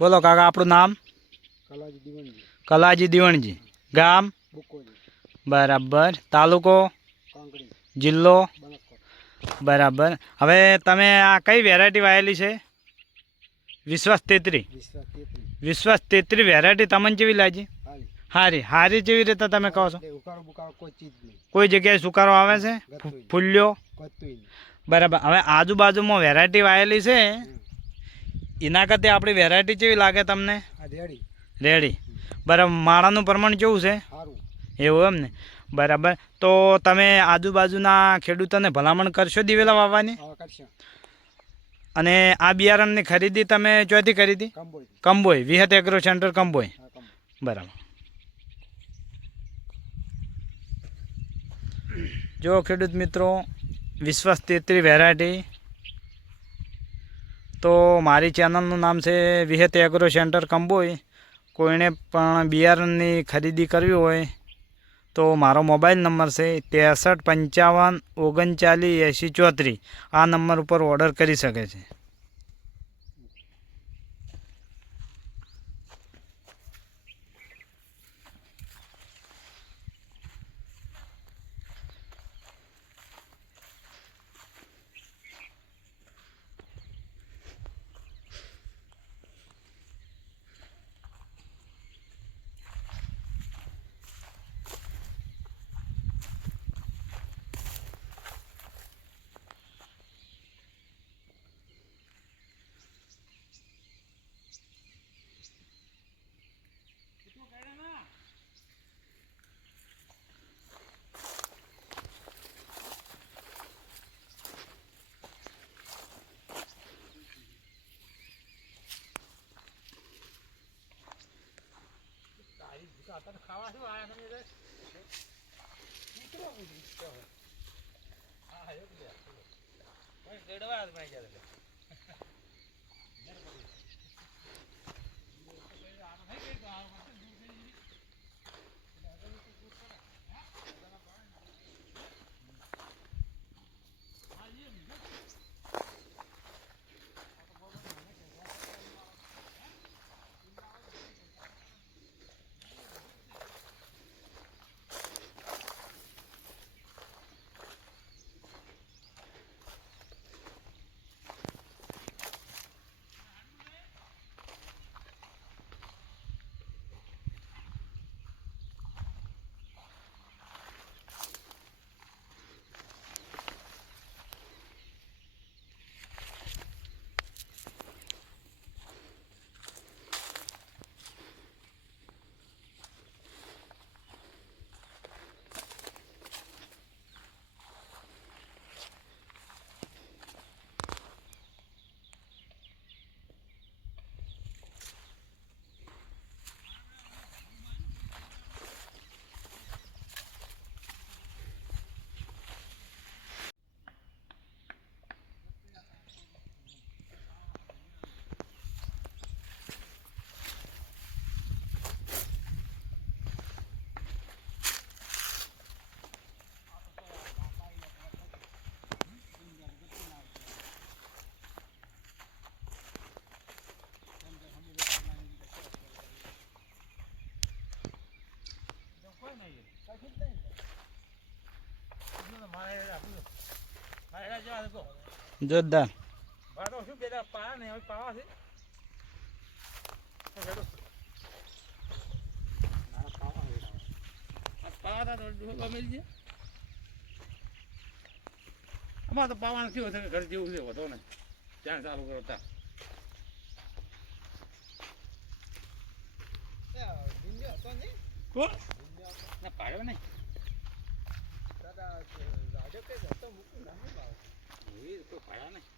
બોલો કાકા આપણું નામ? કલાજી દિવાણજી ગામ? બરાબર. તાલુકો? જિલ્લો? બરાબર. હવે તમે આ કઈ વેરાયટી વાયેલી છે? વિશ્વાસ તેત્રી. વિશ્વાસ તેત્રી. વેરાયટી તમને કેવી લાગી? હારી. હારી. જેવી રીતે તમે કહો છો? કોઈ જગ્યાએ સુકારો આવે છે? ફૂલ્યો? બરાબર. હવે આજુબાજુમાં વેરાયટી વાયેલી છે. એના કરતાં આપણી વેરાયટી કેવી લાગે તમને? રેડી. રેડી. બરાબર માળાનું પ્રમાણ કેવું છે? એવું એમ ને? બરાબર તો તમે આજુબાજુના ખેડૂતોને ભલામણ કરશો દિવેલા વાવવાની? અને આ બિયારણની ખરીદી તમે ચોથી કરી હતી કંબોઈ કંબોય વિહત એગ્રો સેન્ટર કંબોય કંબોઈ. બરાબર. જો ખેડૂત મિત્રો વિશ્વાસ તેત્રી વેરાયટી તો મારી ચેનલનું નામ છે વિહેત એગ્રો સેન્ટર કંબોય કોઈને પણ બિયારણની ખરીદી કરવી હોય તો મારો મોબાઈલ નંબર છે ત્રેસઠ પંચાવન ઓગણચાલીસ એંસી ચોત્રીસ. આ નંબર ઉપર ઓર્ડર કરી શકે છે. તને ખાવા શું આવ્યા તમે રે નીકળો હા એવું ગયા ગડવા જ ભાઈ ગયા જોરદાર. અમારે તો પાવાનું કેવું છે ઘર જેવું છે વધો ને. ત્યાં ચાલુ કરો ત્યાં. કોણ? ના પાડ્યો નહીં. એ કોઈ પાડ્યા નહીં